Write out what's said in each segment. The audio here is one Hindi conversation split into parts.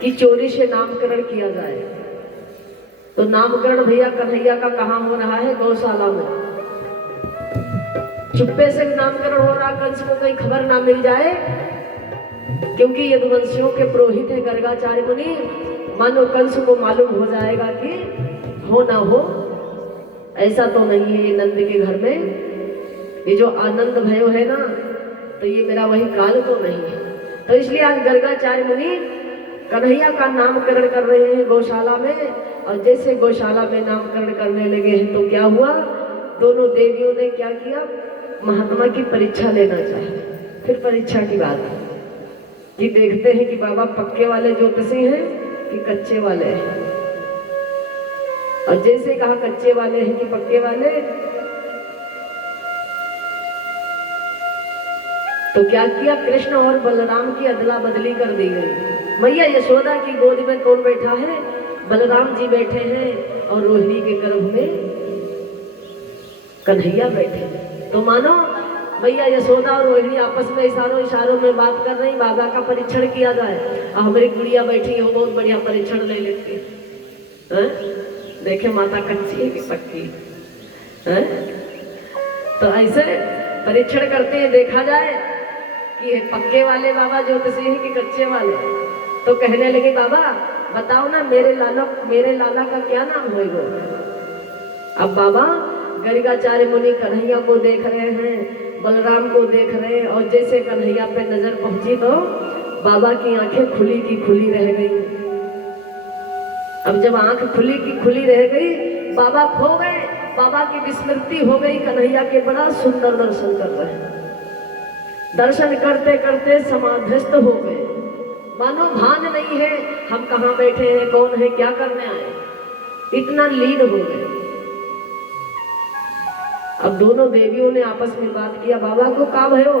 कि चोरी से नामकरण किया जाए। तो नामकरण भैया कन्हैया का कहाँ हो रहा है? गौशाला में। चुप्पे से नामकरण हो रहा, कंस को कोई खबर ना मिल जाए, क्योंकि यदुवंशियों के पुरोहित है गर्गाचार्य मुनि। मानो कंस को मालूम हो जाएगा कि हो ना हो, ऐसा तो नहीं है ये नंद के घर में। ये जो आनंद भयो है ना, तो ये मेरा वही काल तो नहीं है। तो इसलिए आज गर्गाचार्य मुनि कन्हैया का नामकरण कर रहे हैं गौशाला में। और जैसे गौशाला में नामकरण करने लगे हैं तो क्या हुआ, दोनों देवियों ने क्या किया, महात्मा की परीक्षा लेना चाहिए। फिर परीक्षा की बात है कि देखते हैं कि बाबा पक्के वाले ज्योतिषी हैं कि कच्चे वाले हैं। और जैसे कहा कच्चे वाले हैं कि पक्के वाले, तो क्या किया, कृष्ण और बलराम की अदला बदली कर दी गई। मैया यशोदा की गोद में कौन बैठा है? बलराम जी बैठे हैं, और रोहिणी के गर्भ में कन्हैया बैठे हैं। तो मानो मैया यशोदा और रोहिणी आपस में इशारों में बात कर रही, बाबा का परीक्षण किया जाए। और हमारी गुड़िया बैठी है, वो बहुत बढ़िया परीक्षण ले लेती है। देखे माता कच्ची है कि पक्की है? तो ऐसे परीक्षण करते हैं, देखा जाए कि पक्के वाले बाबा ज्योतिषी हैं कि कच्चे वाले। तो कहने लगे, बाबा बताओ ना, मेरे लाला का क्या नाम होगा? अब बाबा गर्गाचार्य मुनि कन्हैया को देख रहे हैं, बलराम को देख रहे हैं, और जैसे कन्हैया पे नजर पहुंची तो बाबा की आंखें खुली की खुली रह गई। अब जब आंख खुली की खुली रह गई, बाबा खो गए, बाबा की विस्मृति हो गई। कन्हैया के बड़ा सुंदर दर्शन कर रहे हैं, दर्शन करते करते समाधिस्थ हो गए। मानो भान नहीं है हम कहाँ बैठे हैं, कौन है, क्या करने आए, इतना लीन हो गए। अब दोनों देवियों ने आपस में बात किया, बाबा को का भयो?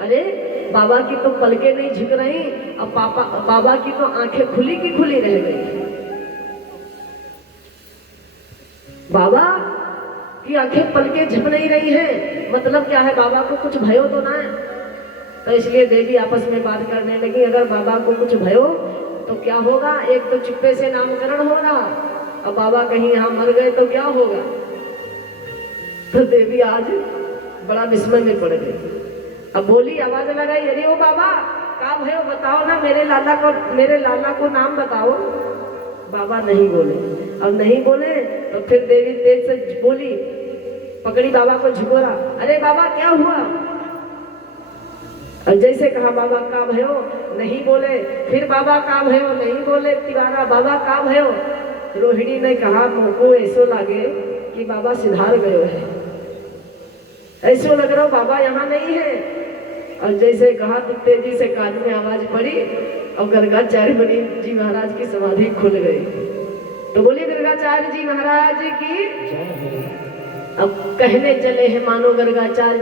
अरे बाबा की तो पलकें नहीं झुक रही, अब बाबा की तो आंखें खुली की खुली रह गई। बाबा की आंखें पलकें झुक नहीं रही है, मतलब क्या है, बाबा को कुछ भयो तो ना है। तो इसलिए देवी आपस में बात करने लगी, अगर बाबा को कुछ भयो तो क्या होगा? एक तो चुप्पे से नामकरण हो रहा, अब बाबा कहीं यहाँ मर गए तो क्या होगा? तो देवी आज बड़ा विस्मय में पड़ गई। अब बोली, आवाज लगाई, अरे ओ बाबा का भयो, बताओ ना, मेरे लाला को नाम बताओ। बाबा नहीं बोले, अब नहीं बोले तो फिर देवी तेज से बोली, पकड़ी बाबा को झुकोरा, अरे बाबा क्या हुआ? और जैसे कहा बाबा का भयो, नहीं बोले। फिर बाबा का भयो, नहीं बोले। तिवारा, बाबा का भयो। रोहिणी ने कहा, मुझको ऐसो लगे कि बाबा सिधार गए है, ऐसो लग रहा बाबा यहाँ नहीं है। और जैसे कहा तो तेजी से कान में आवाज पड़ी, और गर्गाचार्य मुनि जी महाराज की समाधि खुल गई। तो बोलिए गर्गाचार्य जी महाराज की। अब कहने चले हैं, मानो गर्गाचार्य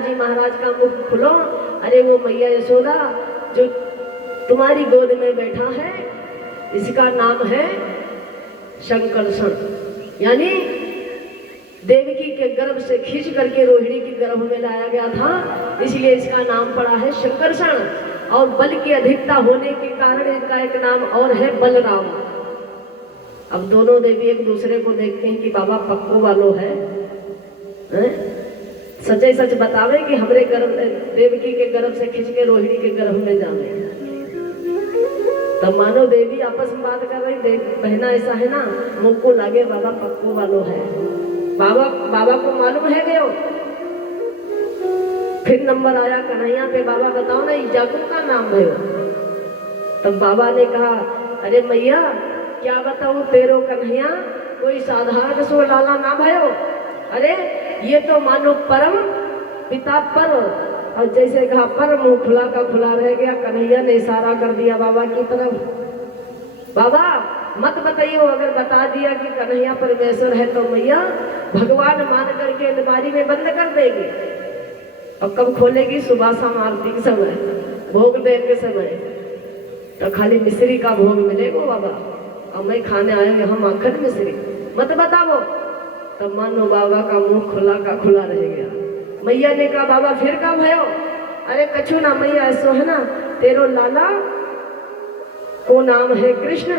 जी महाराज का मुख खुलो, अरे वो मैया यशोदा जो तुम्हारी गोद में बैठा है, इसका नाम है शंकरषण। यानी देवकी के गर्भ से खींच करके रोहिणी के गर्भ में लाया गया था, इसलिए इसका नाम पड़ा है शंकरषण। और बल की अधिकता होने के कारण इनका एक नाम और है बलराम। अब दोनों देवी एक दूसरे को देखते हैं कि बाबा पक्को वालो है, सच्चे सच बतावे कि हमरे गर्भ, देवकी के गर्भ से खींच के रोहिणी के गर्भ में जावे। तब मानो देवी आपस में बात कर रही, बहना ऐसा है ना, मुझको लगे बाबा पक्को वालो है, बाबा को मालूम है गयो। फिर नंबर आया कन्हैया पे, बाबा बताओ ना जाकू का नाम भयो। तब बाबा ने कहा, अरे मैया क्या बताऊं तेरो कन्हैया, कोई साधारण सो लाला ना भयो, अरे ये तो मानो परम पिता पर। और जैसे कहा पर, मुंह खुला का खुला रह गया। कन्हैया ने इशारा कर दिया बाबा की तरफ, बाबा मत बताइए, अगर बता दिया कि कन्हैया परमेश्वर है तो मैया भगवान मान करके अलमारी में बंद कर देगी। और कब खोलेगी? सुबह शाम आरती के समय, भोग देने के समय, तो खाली मिश्री का भोग मिलेगा बाबा, और मैं खाने आया यहाँ माखन मिश्री, मत बताओ। तब मानो बाबा का मुंह खुला का खुला रह गया। मैया ने कहा, बाबा फिर का भयो? अरे कछु ना मैया, ऐसो है ना, तेरो लाला को नाम है कृष्ण,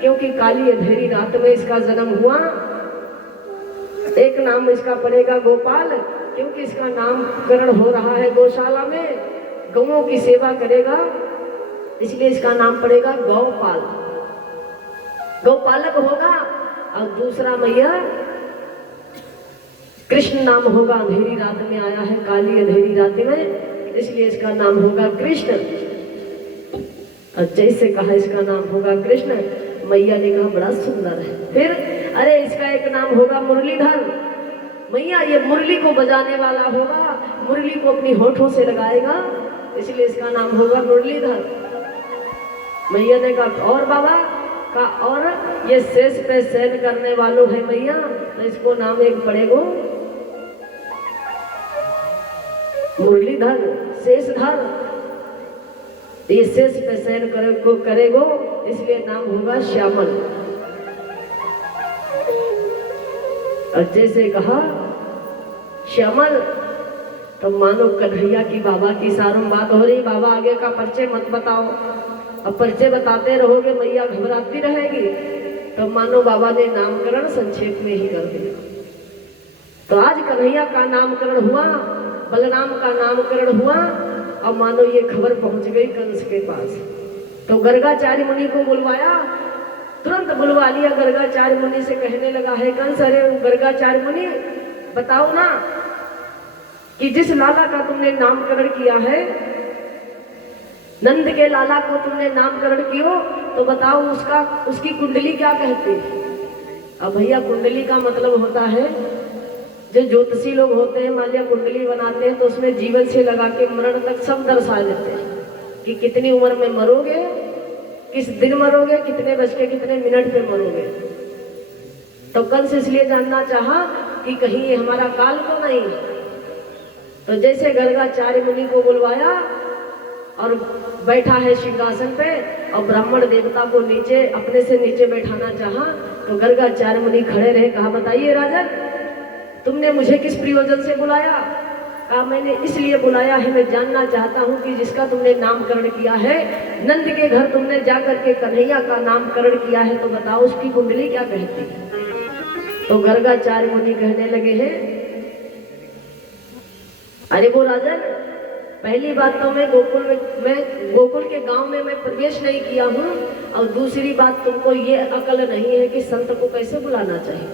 क्योंकि काली अंधेरी रात में इसका जन्म हुआ। एक नाम इसका पड़ेगा गोपाल, क्योंकि इसका नामकरण हो रहा है गौशाला में, गौओं की सेवा करेगा, इसलिए इसका नाम पड़ेगा गौपाल, गौपालक होगा। और दूसरा मैया कृष्ण नाम होगा, अंधेरी रात में आया है, काली अंधेरी रात में, इसलिए इसका नाम होगा कृष्ण। और जैसे कहा इसका नाम होगा कृष्ण, मैया ने कहा बड़ा सुंदर है। फिर अरे इसका एक नाम होगा मुरलीधर, मैया ये मुरली को बजाने वाला होगा, मुरली को अपनी होठों से लगाएगा, इसलिए इसका नाम होगा मुरलीधर। मैया ने कहा और बाबा का, और ये शेष पे शयन करने वालों है मैया, तो इसको नाम एक पड़ेगो मुरलीधर, शेषधर, ये शेष पे शयन करेगो, इसलिए नाम होगा श्यामल। और जैसे कहा श्यामल, तो मानो कन्हैया की बाबा की सारम बात हो रही, बाबा आगे का परिचय मत बताओ, अब परिचय बताते रहोगे मैया घबराती रहेगी, तो मानो बाबा ने नामकरण संक्षेप में ही कर दिया। तो आज कन्हैया का नामकरण हुआ, बलराम का नामकरण हुआ, अब मानो ये खबर पहुंच गई कंस के पास। तो गर्गाचार्य मुनि को बुलवाया, तुरंत बुलवा लिया। गर्गाचार्य मुनि से कहने लगा है कंस, अरे गर्गाचार्य मुनि बताओ ना कि जिस लाला का तुमने नामकरण किया है, नंद के लाला को तुमने नामकरण किया, तो बताओ उसकी कुंडली क्या कहती है। अब भैया कुंडली का मतलब होता है, जो ज्योतिषी लोग होते हैं, मान लिया कुंडली बनाते हैं तो उसमें जीवन से लगा के मरण तक सब दर्शा देते हैं कि कितनी उम्र में मरोगे, किस दिन मरोगे, कितने बज के कितने मिनट पे मरोगे। तो कंस इसलिए जानना चाहा कि कहीं ये हमारा काल तो नहीं। तो जैसे गर्गाचार्य मुनि को बुलवाया और बैठा है सिंहासन पे, और ब्राह्मण देवता को नीचे अपने से नीचे बैठाना चाहा, तो गर्गाचार्य मुनि खड़े रहे। कहा बताइए राजन, तुमने मुझे किस प्रयोजन से बुलाया। कहा मैंने इसलिए बुलाया है, मैं जानना चाहता हूँ कि जिसका तुमने नामकरण किया है, नंद के घर तुमने जाकर के कन्हैया का नामकरण किया है, तो बताओ उसकी कुंडली क्या कहती है। तो गर्गाचार्य मुनि कहने लगे हैं, अरे वो राजन, पहली बात तो मैं गोकुल के गांव में मैं प्रवेश नहीं किया हूँ, और दूसरी बात तुमको ये अकल नहीं है कि संत को कैसे बुलाना चाहिए,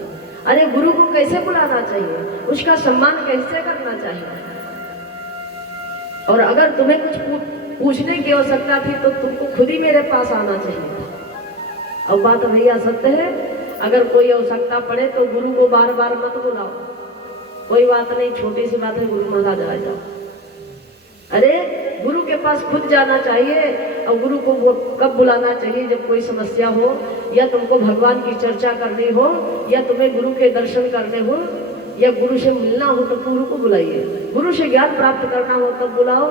अरे गुरु को कैसे बुलाना चाहिए, उसका सम्मान कैसे करना चाहिए। और अगर तुम्हें कुछ पूछने की आवश्यकता थी तो तुमको खुद ही मेरे पास आना चाहिए था। अब बात भैया सत्य है, अगर कोई आवश्यकता पड़े तो गुरु को बार बार मत बुलाओ, कोई बात नहीं, छोटी सी बात है, गुरु महाराज आ जाओ। अरे गुरु के पास खुद जाना चाहिए, और गुरु को कब बुलाना चाहिए, जब कोई समस्या हो, या तुमको भगवान की चर्चा करनी हो, या तुम्हें गुरु के दर्शन करने हो, या गुरु से मिलना हो, तो गुरु को बुलाइए। गुरु से ज्ञान प्राप्त करना हो तब बुलाओ,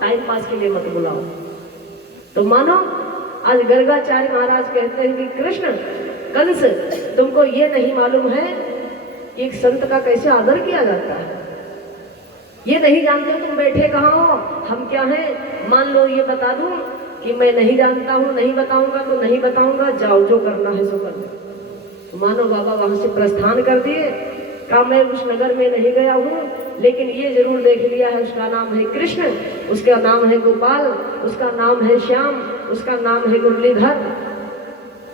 टाइम पास के लिए मत बुलाओ। तो मानो आज गर्गाचार्य महाराज कहते हैं कि कृष्ण, कंस, तुमको ये नहीं मालूम है कि एक संत का कैसे आदर किया जाता है, ये नहीं जानते तुम बैठे कहाँ हो, हम क्या हैं। मान लो ये बता दूं कि मैं नहीं जानता हूँ, नहीं बताऊंगा तो नहीं बताऊंगा, जाओ जो करना है सो कर दो। मानो बाबा वहां से प्रस्थान कर दिए। कहा मैं उस नगर में नहीं गया हूँ, लेकिन ये जरूर देख लिया है, उसका नाम है कृष्ण, उसका नाम है गोपाल, उसका नाम है श्याम, उसका नाम है मुरलीधर।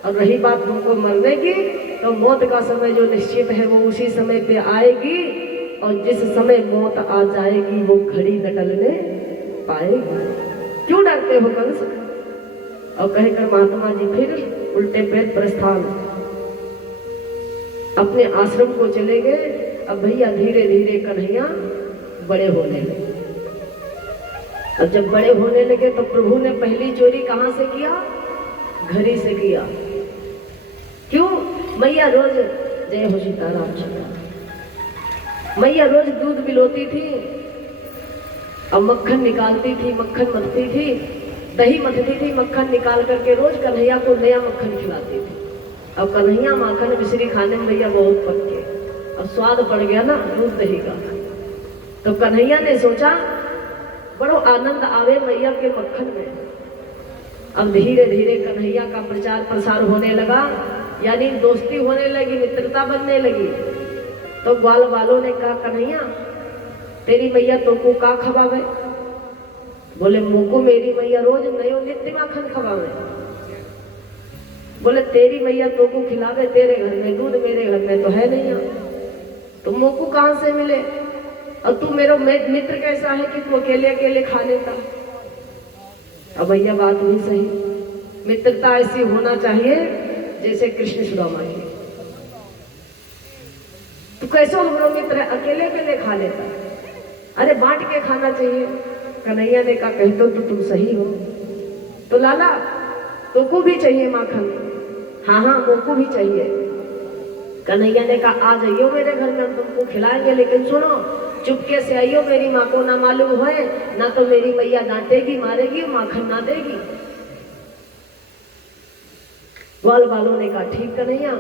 और रही बात तुमको मरने की, तो मौत का समय जो निश्चित है वो उसी समय पे आएगी, और जिस समय मौत आ जाएगी वो घड़ी न टलने पाएगी। क्यों डरते हो कंस। और कहकर महात्मा जी फिर उल्टे पैर प्रस्थान अपने आश्रम को चले गए। अब भैया धीरे धीरे कन्हैया बड़े होने लगे। अब जब बड़े होने लगे तो प्रभु ने पहली चोरी कहाँ से किया, घड़ी से किया। क्यों, मैया रोज, जय हो सीताराम सीताराम, मैया रोज दूध बिलोती थी, अब मक्खन निकालती थी, मक्खन मथती थी, दही मथती थी, मक्खन निकाल करके रोज कन्हैया को नया मक्खन खिलाती थी। अब कन्हैया माखन मिश्री खाने में भैया बहुत पक्के, अब स्वाद पड़ गया ना दूध दही का। तो कन्हैया ने सोचा बड़ो आनंद आवे मैया के मक्खन में, अब धीरे धीरे कन्हैया का प्रचार प्रसार होने लगा, यानी दोस्ती होने लगी, मित्रता बनने लगी। तो ग्वाल वालों ने कहा, कन्हैया तेरी मैया तो को का खवावे? बोले, मुको मेरी मैया रोज नयो नित्य माखन खवावे। बोले, तेरी मैया तो को खिलावे तेरे घर में दूध, मेरे घर में तो है नहीं। तो मुको कहाँ से मिले? और तू मेरा मित्र कैसा है कि तू अकेले अकेले खा लेता? अब भैया बात हुई सही, मित्रता ऐसी होना चाहिए जैसे कृष्ण सुदामा की। तो कैसो हमरो मित्र है, अकेले अकेले खा लेता? अरे बांट के खाना चाहिए। कन्हैया ने कहा, कहते तो तुम सही हो। तो लाला तुमको भी चाहिए माखन? हाँ हाँ मुझको भी चाहिए। कन्हैया ने कहा, आ जाइयो मेरे घर में, हम तुमको खिलाएंगे, लेकिन सुनो चुपके से आइयो, मेरी माँ को ना मालूम होए, ना तो मेरी मैया डांटेगी मारेगी, माखन ना देगी। ग्वाल वालों ने कहा, ठीक कन्हैया।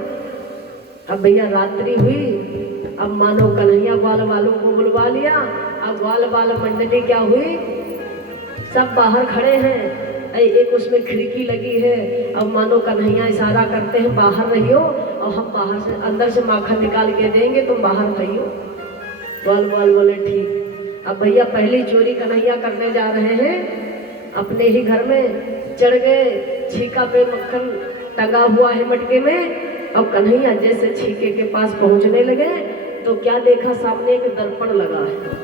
अब भैया रात्रि हुई, अब मानो कन्हैया ग्वाल वालों को बुलवा लिया। अब ग्वाल वाल मंडली क्या हुई, सब बाहर खड़े हैं, एक उसमें खिड़की लगी है। अब मानो कन्हैया इशारा करते हैं, बाहर रहियो और हम बाहर से अंदर से माखन निकाल के देंगे, तुम बाहर रहियो। ग्वाल वाल बोले ठीक। अब भैया पहली चोरी कन्हैया करने जा रहे हैं, अपने ही घर में चढ़ गए, छीका पे मक्खन टंगा हुआ है मटके में। अब कन्हैया जैसे छीके के पास पहुंचने लगे तो क्या देखा, सामने एक दर्पण लगा है,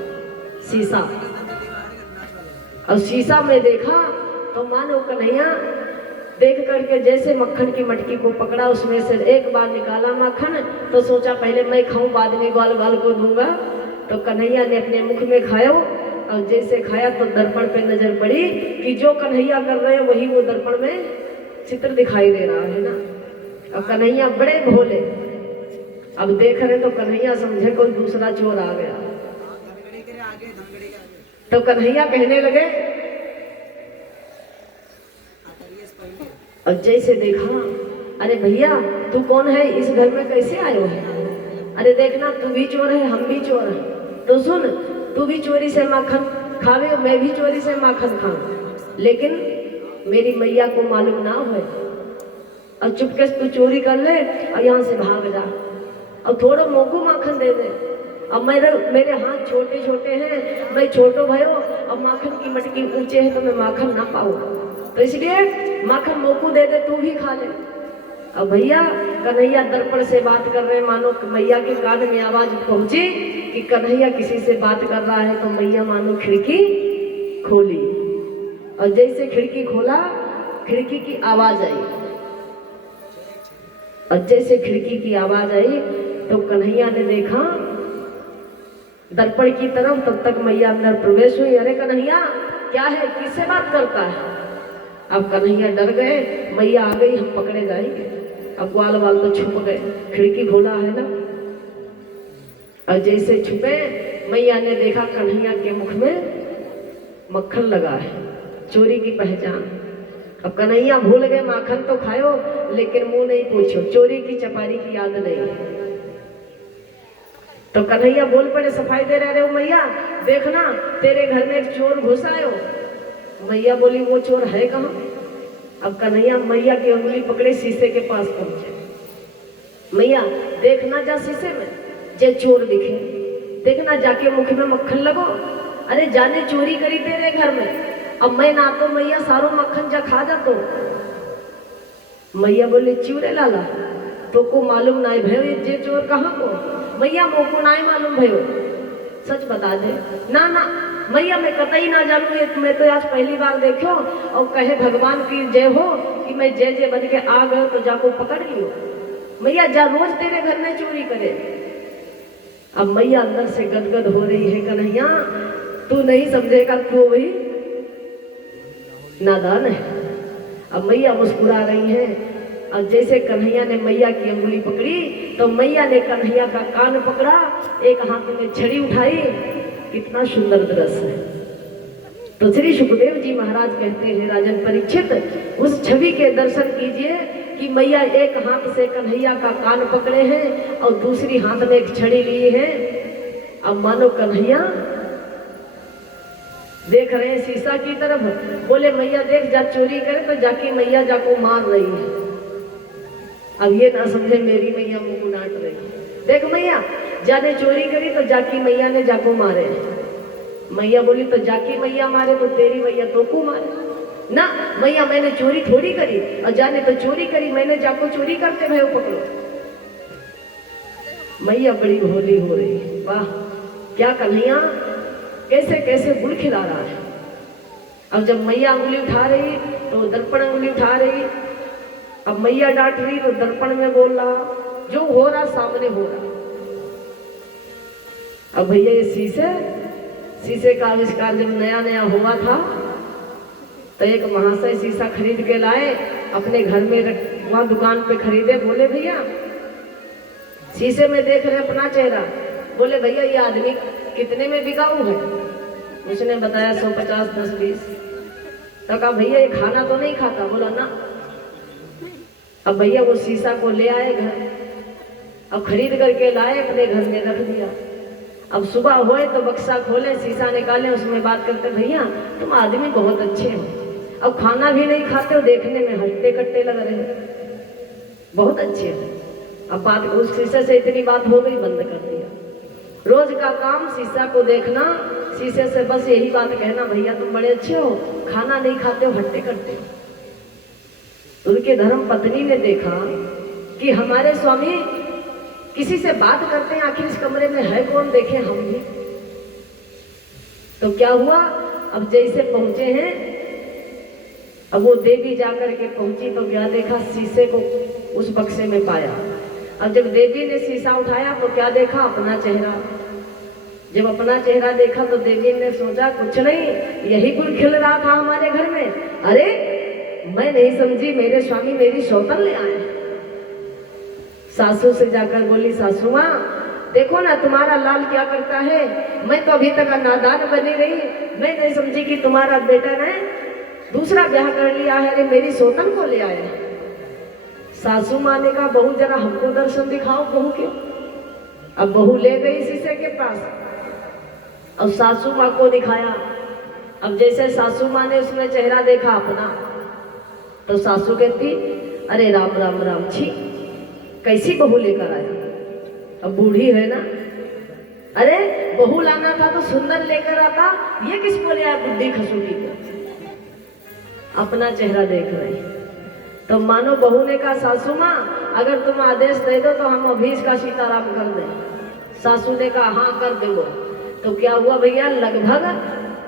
शीशा। और शीशा में देखा तो मानो कन्हैया देख करके जैसे मक्खन की मटकी को पकड़ा, उसमें से एक बार निकाला माखन, तो सोचा पहले मैं खाऊं बाद में ग्वाल वाल को दूंगा। तो कन्हैया ने अपने मुख में खाया, और जैसे खाया तो दर्पण पे नजर पड़ी कि जो कन्हैया कर रहे हैं वही वो दर्पण में चित्र दिखाई दे रहा है ना। और कन्हैया बड़े भोले, अब देख रहे तो कन्हैया समझे कोई दूसरा चोर आ गया। तो कन्हैया कहने लगे, और जैसे देखा, अरे भैया तू कौन है, इस घर में कैसे आयो है? अरे देखना तू भी चोर है, हम भी चोर है। तो सुन, तू भी चोरी से माखन खावे, मैं भी चोरी से माखन खाऊं, लेकिन मेरी मैया को मालूम ना हो। और चुपके से तू चोरी कर ले और यहाँ से भाग जा, और थोड़ा मोको माखन दे दे। अब मेरे हाथ छोटे छोटे हैं, मैं छोटो भयो, और माखन की मटकी ऊंचे है तो मैं माखन ना पाऊँ, तो इसलिए माखन मोकू दे दे, तू भी खा ले। अब भैया कन्हैया दर्पण से बात कर रहे हैं, मानो मैया के कान में आवाज पहुंची कि कन्हैया किसी से बात कर रहा है। तो मैया मानो खिड़की खोली, और जैसे खिड़की खोला खिड़की की आवाज आई, और जैसे खिड़की की आवाज आई तो कन्हैया ने देखा दर्पण की तरफ। तब तक मैया अंदर प्रवेश हुई। अरे कन्हैया क्या है, किससे बात करता है? अब कन्हैया डर गए, मैया आ गई, हम पकड़े जाएंगे। अब ग्वाल वाल तो छुप गए, खिड़की खोला है ना। और जैसे छुपे, मैया ने देखा कन्हैया के मुख में मक्खन लगा है, चोरी की पहचान। अब कन्हैया भूल गए, माखन तो खायो लेकिन मुंह नहीं पूछो, चोरी की चपारी की याद नहीं। तो कन्हैया बोल पड़े, सफाई दे रहे हो मैया, देखना तेरे घर में एक चोर घुस आयो। मैया बोली, वो चोर है कहाँ? अब कन्हैया मैया की उंगली पकड़े, शीशे के पास पहुंचे। मैया देखना जा शीशे में, जे चोर दिखे, देखना जाके मुख में मक्खन लगो। अरे जाने चोरी करी तेरे घर में, अब मैं ना तो मैया सारो मक्खन जा खा जा। तो मैया बोले, चूरे लाला तो को मालूम ना भयो जे चोर कहाँ को? मैया मोको ना मालूम भयो, सच बता दे। ना ना मैया मैं कतई ना जानू, ये मैं तो आज पहली बार देखो। और कहे भगवान की जय हो कि मैं जय जय बन के आ गयो तो जाको पकड़ लियो। मैया जा रोज तेरे घर में चोरी करे। अब मैया अंदर से गदगद हो रही है, कन्हैया तू नहीं समझेगा, तू वही नादान है। अब मैया मुस्कुरा रही है, और जैसे कन्हैया ने मैया की अंगुली पकड़ी तो मैया ने कन्हैया का कान पकड़ा, एक हाथ में छड़ी उठाई। कितना सुंदर दृश्य है। तो श्री सुखदेव जी महाराज कहते हैं, राजन परीक्षित उस छवि के दर्शन कीजिए कि मैया एक हाथ से कन्हैया का कान पकड़े हैं और दूसरी हाथ में एक छड़ी ली है। अब मानो कन्हैया देख रहे हैं शीशा की तरफ, बोले मैया देख जा चोरी करे तो जाके मैया जाको मार रही है। अब ये ना समझे मेरी मैया मुंह को डांट रही है। देख मैया जाने चोरी करी तो जाकी मैया ने जाको मारे। मैया बोली तो जाकी मैया मारे तो तेरी मैया तो को मारे ना। मैया मैंने चोरी थोड़ी करी, और जाने तो चोरी करी, मैंने जाको चोरी करते भयो पकड़ो। मैया बड़ी भोली हो रही है। वाह क्या कन्हैया कैसे कैसे गुल खिला रहा है। अब जब मैया उंगली उठा रही तो दर्पण उंगली उठा रही। अब मैया डांट रही तो दर्पण में बोल रहा, जो हो रहा सामने हो रहा। अब भैया ये शीशे का आविष्कार जब नया नया हुआ था तो एक महाशय शीशा खरीद के लाए, अपने घर में वहां दुकान पे खरीदे। बोले भैया शीशे में देख रहे अपना चेहरा। बोले भैया ये आदमी कितने में बिकाऊ है? उसने बताया 150 10 20। तो कहा भैया ये खाना तो नहीं खाता? बोला ना। अब भैया वो शीशा को ले आए घर, अब खरीद करके लाए, अपने घर में रख दिया। अब सुबह हुए तो बक्सा खोले, शीशा निकाले, उसमें बात करते भैया तुम आदमी बहुत अच्छे हो, अब खाना भी नहीं खाते हो, देखने में हट्टे कट्टे लग रहे हो, बहुत अच्छे हो। अब बात उस शीशे से इतनी बात हो गई, बंद कर दिया। रोज का काम शीशा को देखना, शीशे से बस यही बात कहना भैया तुम बड़े अच्छे हो, खाना नहीं खाते हो, हट्टे करते हो। उनके धर्म पत्नी ने देखा कि हमारे स्वामी किसी से बात करते हैं, आखिर इस कमरे में है कौन, देखें हम भी। तो क्या हुआ, अब जैसे पहुंचे हैं, अब वो देवी जाकर के पहुंची तो क्या देखा, शीशे को उस बक्से में पाया। अब जब देवी ने शीशा उठाया तो क्या देखा, अपना चेहरा। जब अपना चेहरा देखा तो देवी ने सोचा कुछ नहीं, यही गुल खिल रहा था हमारे घर में। अरे मैं नहीं समझी, मेरे स्वामी मेरी सौतन ले आए। सासू से जाकर बोली, सासू माँ देखो ना तुम्हारा लाल क्या करता है, मैं तो अभी तक नादान बनी रही, मैं नहीं समझी कि तुम्हारा बेटा ने दूसरा ब्याह कर लिया है, अरे मेरी सौतन को ले आया। सासू माँ ने कहा बहू जरा हमको दर्शन दिखाओ बहू के। अब बहू ले गई शीशे के पास, अब सासू माँ को दिखाया। अब जैसे सासू माँ ने उसमें चेहरा देखा अपना, तो सासू कहती अरे राम राम राम, छी कैसी बहू लेकर आया। अब बूढ़ी है ना, अरे बहू लाना था तो सुंदर लेकर आता, ये किसको ले आया बुढ़ी खसूटी को। अपना चेहरा देख रहे। तो मानो बहू ने कहा सासू माँ अगर तुम आदेश दे दो तो हम अभी इसका सीताराम कर दें। सासू ने कहा हाँ कर देंगे। तो क्या हुआ भैया, लगभग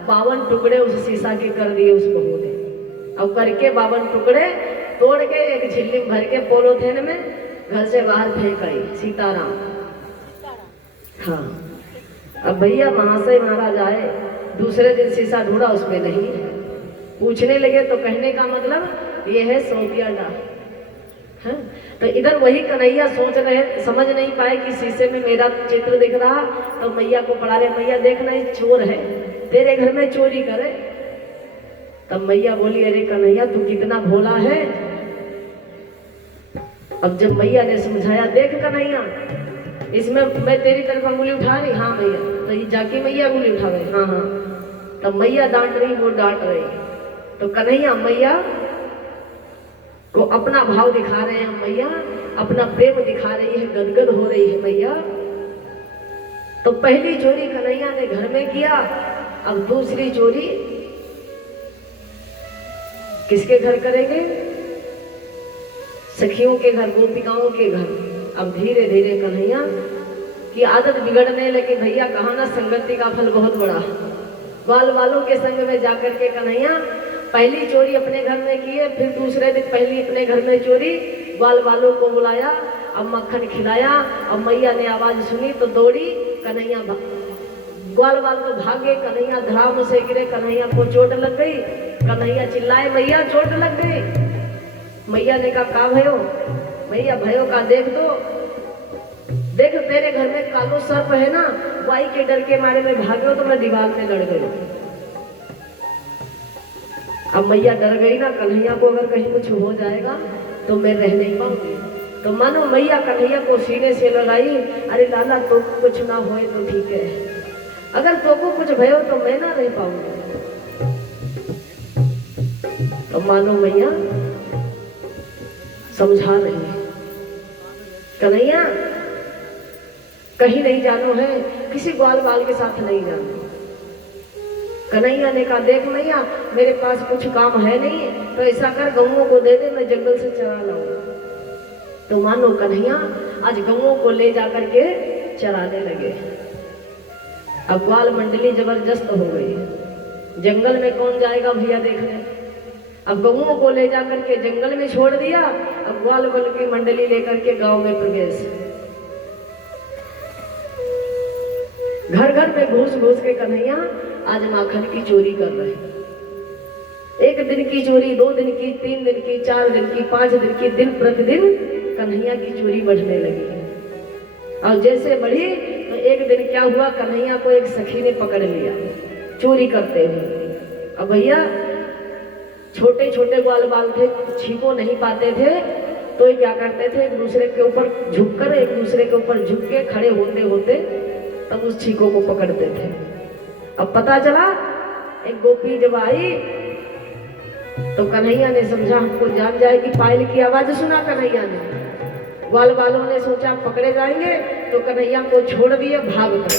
52 टुकड़े उस शीशा के कर दिए उस बहू ने। अब करके 52 टुकड़े तोड़ के एक झिल्ली में भर के पोलोथेन में घर से बाहर फेंक आई। सीताराम। हाँ अब भैया महाशय महाराज आए, दूसरे दिन शीशा ढूंढा उसमें नहीं है। पूछने लगे तो कहने का मतलब ये है सोपिया डाल। हाँ? तो इधर वही कन्हैया सोच रहे, समझ नहीं पाए कि शीशे में मेरा चित्र दिख रहा, तो मैया को पढ़ा रहे, मैया देखना ये चोर है, तेरे घर में चोरी करे। तब मैया बोली अरे कन्हैया तू कितना भोला है। अब जब मैया ने समझाया, देख कन्हैया इसमें मैं तेरी तरफ अंगुली उठा रही, हाँ भैया, तो ये जाके मैया अंगुली उठा गई, हाँ हाँ। तब मैया डांट रही, वो डांट रही। तो कन्हैया मैया को अपना भाव दिखा रहे हैं, मैया अपना प्रेम दिखा रही है, गदगद हो रही है मैया। तो पहली चोरी कन्हैया ने घर में किया, अब दूसरी चोरी किसके घर करेंगे, सखियों के घर, गोपिकाओं के घर। अब धीरे धीरे कन्हैया की आदत बिगड़ने लगी। भैया कहा ना संगति का फल बहुत बड़ा। ग्वाल वालों के संग में जाकर के कन्हैया पहली चोरी अपने घर में की है, फिर दूसरे दिन पहली अपने घर में चोरी, ग्वाल वालों को बुलाया, अब मक्खन खिलाया। अब मैया ने आवाज सुनी तो दौड़ी, कन्हैया ग्वाल वाल तो भागे, कन्हैया धड़ाम से गिरे, कन्हैया को चोट लग गई। कन्हैया चिल्लाए मैया चोट लग गई। मैया ने कहा भयो, मैया भयो का देख दो, देख तेरे घर में कालो सर्प है ना, वाई के डर के मारे में भागे तो मैं दीवार में लड़ गई। अब मैया डर गई ना, कन्हैया को अगर कहीं कुछ हो जाएगा तो मैं रह नहीं पाऊंगी। तो मानो मैया कन्हैया को सीने से लगाई, अरे लाला तो कुछ ना होए तो ठीक है, अगर तो को कुछ भयो तो मैं ना रह पाऊंगी। तो मानो मैया समझा रही है, कन्हैया कहीं नहीं जानो है, किसी ग्वाल बाल के साथ नहीं जानो। कन्हैया ने कहा देख मैया मेरे पास कुछ काम है नहीं, तो ऐसा कर गऊओं को दे दे, मैं जंगल से चरा लाऊं। तो मानो कन्हैया आज गऊओं को ले जा करके चराने लगे। अब ग्वाल मंडली जबरदस्त हो गई, जंगल में कौन जाएगा भैया देखने। अब गऊओं को ले जा करके जंगल में छोड़ दिया। अब ग्वाल बल की मंडली लेकर के गांव में प्रवेश। घर घर में घुस घुस के कन्हैया आज माखन की चोरी कर रहे। एक दिन की चोरी, 2 दिन की, 3 दिन की, 4 दिन की, 5 दिन की, दिन प्रतिदिन कन्हैया की चोरी बढ़ने लगी। और जैसे बढ़ी तो एक दिन क्या हुआ, कन्हैया को एक सखी ने पकड़ लिया चोरी करते हुए। अब भैया छोटे छोटे ग्वाल बाल थे, छीको नहीं पाते थे, तो ये क्या करते थे, एक दूसरे के ऊपर झुककर, एक दूसरे के ऊपर झुक के खड़े होते होते तब उस छीको को पकड़ते थे। अब पता चला एक गोपी जब आई तो कन्हैया ने समझा हमको जान जाएगी, पायल की आवाज सुना कन्हैया ने। ग्वाल बालों ने सोचा पकड़े जाएंगे, तो कन्हैया को छोड़ दिए, भाग गए।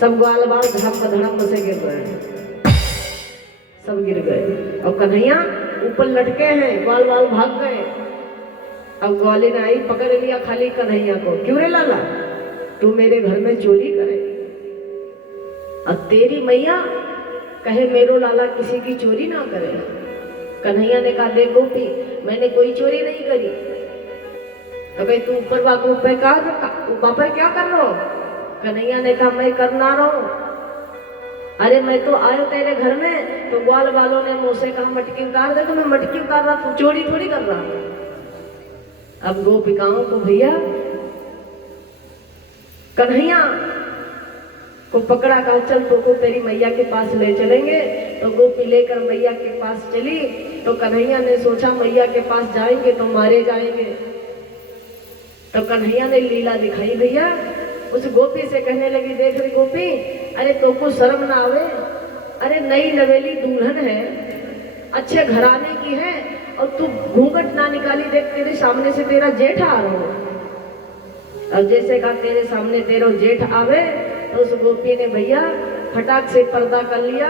सब ग्वाल बाल धड़म धड़म से गिर गए, सब गिर गए। और कन्हैया ऊपर लटके हैं, ग्वाल बाल भाग गए। अब ग्वालिन आई, पकड़ लिया खाली कन्हैया को। क्यों रे लाला तू मेरे घर में चोरी करे? अब तेरी मैया कहे मेरो लाला किसी की चोरी ना करे। कन्हैया ने कहा देख गोपी मैंने कोई चोरी नहीं करी। अबे तू ऊपर वाको पे वापर क्या कर रहा हो? कन्हैया ने कहा मैं कर ना रहा हूं। अरे मैं तो आयो तेरे घर में, तो ग्वाल वालों ने मुझसे कहा मटकी उतार दे, तो मैं मटकी उतार रहा, तू चोरी थोड़ी कर रहा। अब गोपिकाओं को भैया कन्हैया को पकड़ा, कहा चल तो को तेरी मैया के पास ले चलेंगे। तो गोपी लेकर मैया के पास चली। तो कन्हैया ने सोचा मैया के पास जाएंगे तो मारे जाएंगे। तो कन्हैया ने लीला दिखाई भैया, उस गोपी से कहने लगी देख रही गोपी, अरे तो को शर्म ना आवे? अरे नई नवेली दुल्हन है, अच्छे घराने की है, और तू घूंघट ना निकाली, देख तेरे सामने से तेरा जेठ आ रहा हो। अब जैसे कहा तेरे सामने तेरा जेठ आवे, तो उस गोपी ने भैया फटाक से पर्दा कर लिया।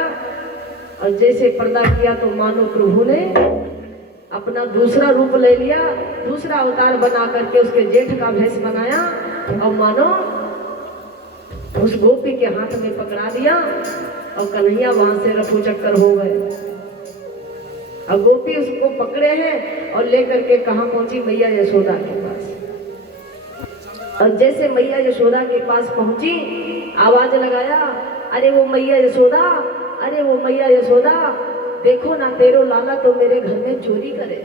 और जैसे पर्दा किया तो मानो प्रभु ने अपना दूसरा रूप ले लिया, दूसरा अवतार बना करके उसके जेठ का भेष बनाया, और मानो उस गोपी के हाथ में पकड़ा दिया। और कन्हैया वहां से रफू चक्कर हो गए। अब गोपी उसको पकड़े हैं और लेकर के कहाँ पहुंची, मैया यशोदा के पास। और जैसे मैया यशोदा के पास पहुंची, आवाज लगाया, अरे वो मैया यशोदा, अरे वो मैया यशोदा, देखो ना तेरो लाला तो मेरे घर में चोरी करे।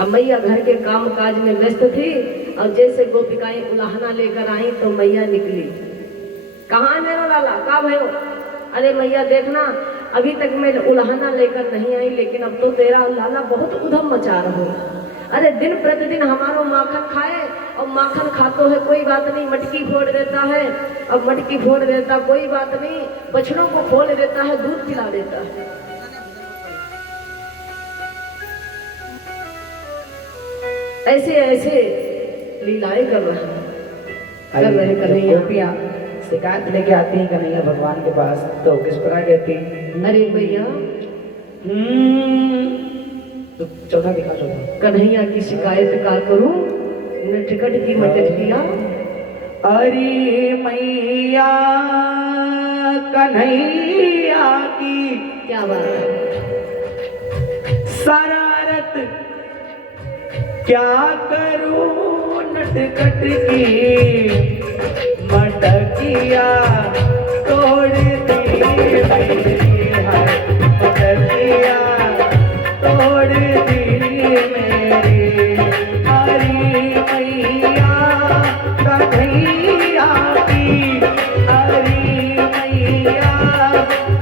अब मैया घर के काम काज में व्यस्त थी। और जैसे गोपिकाएं उलाहना लेकर आई तो मैया निकली। कहाँ है मेरा लाला, कहाँ भयो? अरे मैया देखना अभी तक मैं उलाहना लेकर नहीं आई, लेकिन अब तो तेरा लाला बहुत उधम मचा रहा है। अरे दिन प्रतिदिन हमारो माखन खाए, और माखन खातो है कोई बात नहीं, मटकी फोड़ देता है, अब मटकी फोड़ देता कोई बात नहीं, बछड़ों को खोल देता है, दूध पिला देता है। ऐसे ऐसे लीलाएं कर रहे कन्हैया। शिकायत लेके आती है कन्हैया भगवान के पास, तो किस प्रकार कहती? अरे भैया तो चौथा दिखा, चौथा। कन्हैया की शिकायत का करूं, नटखट की मटक किया। अरे मैया कन्हैया की क्या बात है, शरारत क्या करूं, नटखट की मटकिया तोड़ दी मेरी है, मटकिया तोड़ दी मेरी। हरी मैया कन्हैया की, हरी मैया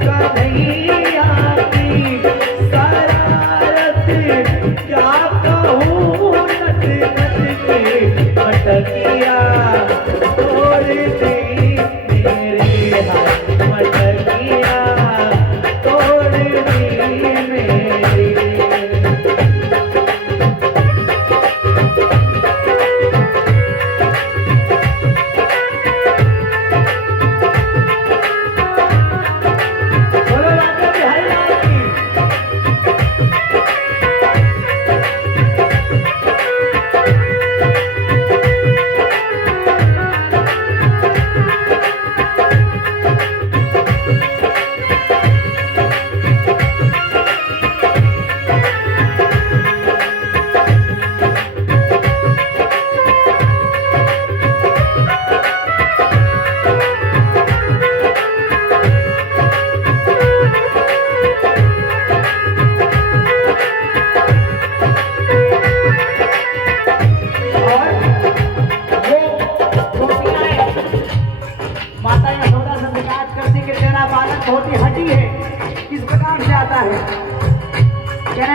कन्हैया की शरारत क्या कहूँ, नटखट की मटकिया तोड़ दी मेरी है, मटकिया तोड़ दी मेरी।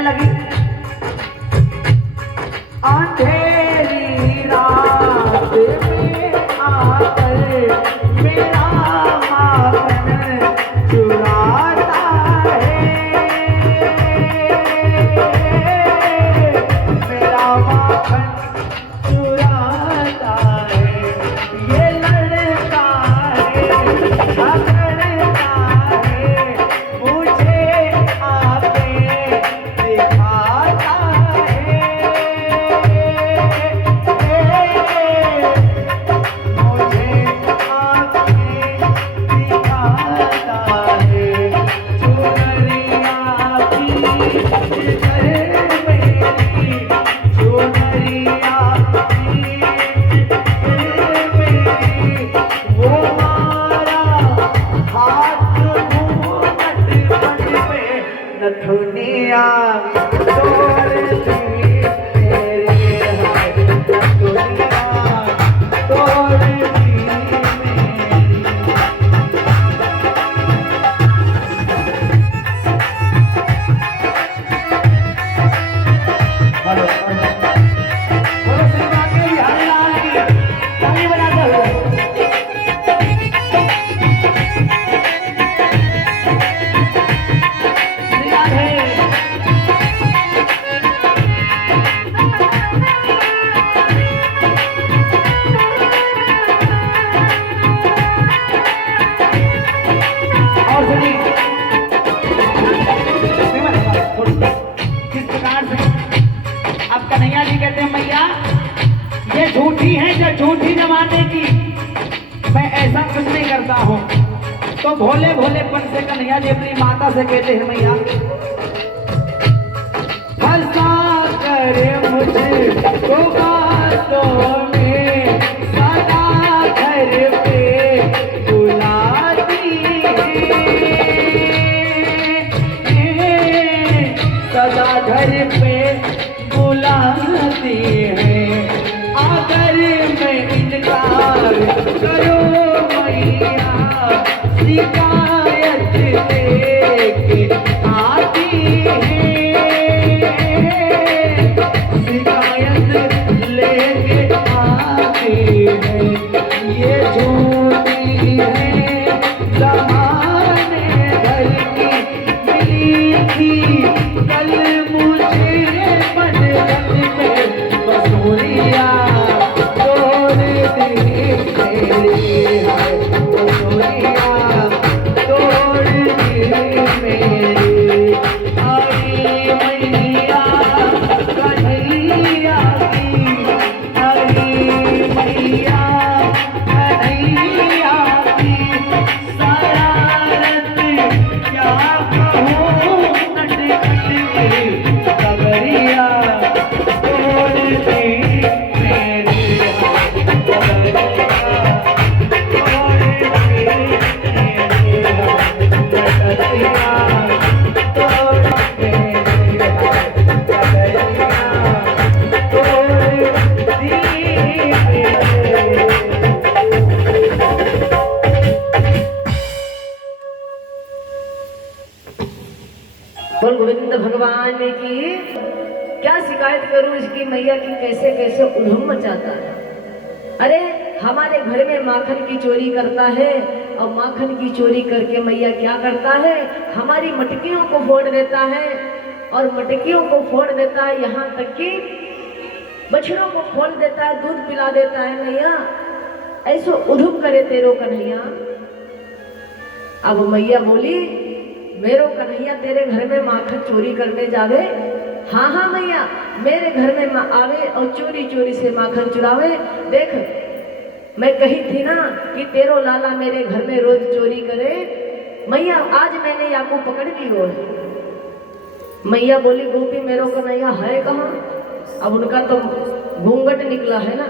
लगी, अंधेरी रात में आकर मेरा माखन चुराता है, मेरा माखन चुराता है, ये लड़का है, झगड़ता है, मुझे आके दिखाता है, मुझे आके दिखाता है, चुनरिया की घर मेरी, चुनरिया की घर मेरी, वो मारा हाथ घूंघट पट पे, नथुनिया तोड़ती मेरी हाथ, नथुनिया तोड़ती मेरी। बोलो श्री बांके बिहारी लाल की, ताली बजाते हुए। श्री राधे। और सुनिए, किस प्रकार से अब कन्हैया जी कहते हैं मैया ये झूठी है जो झूठी जमाने की, मैं ऐसा कुछ नहीं करता हूँ। तो भोले भोलेपन से कन्हैया जी अपनी माता से कहते हैं मैया फंसा कर मुझे तो बातों में, सदा घर पे बुलाती है, सदा घर पे बुलाती है, अगर मैं इनकार करूं मैया शिकायत लेके आती है, शिकायत लेके आती है, ये झूठी है जमाने भर की, मिली थी कल मुझे बदन में, बसुरिया तोड़ दी मेरी है, बसुरिया तोड़ दी मेरी, आई मैया कन्हैया की, आई मैया कन्हैया की, शरारत क्या कहूँ नट नट की, कगरिया तोड़ दी मेरी, कगरिया तोड़ दी मेरी, कगरिया तोड़ मेरी, कगरिया तोड़ दी मेरी। बोल गोविंद भगवान की। क्या शिकायत करूं इसकी मैया की, कैसे कैसे उधम मचाता है। अरे हमारे घर में माखन की चोरी करता है, और माखन की चोरी करके मैया क्या करता है, हमारी मटकियों को फोड़ देता है, और मटकियों को फोड़ देता है, यहाँ तक कि बछड़ों को फोड़ देता है, दूध पिला देता है। मैया ऐसो उधम करे तेरो कन्हैया। अब मैया बोली मेरो कन्हैया तेरे घर में माखन चोरी करने जावे। हाँ हाँ मैया, मेरे घर में आवे और चोरी चोरी से माखन चुरावे। देख मैं कही थी ना कि तेरो लाला मेरे घर में रोज चोरी करे। मैया आज मैंने याकू पकड़ ली हो। मैया बोली गोपी मेरो कन्हैया है कहाँ? अब उनका तो घूंघट निकला है ना,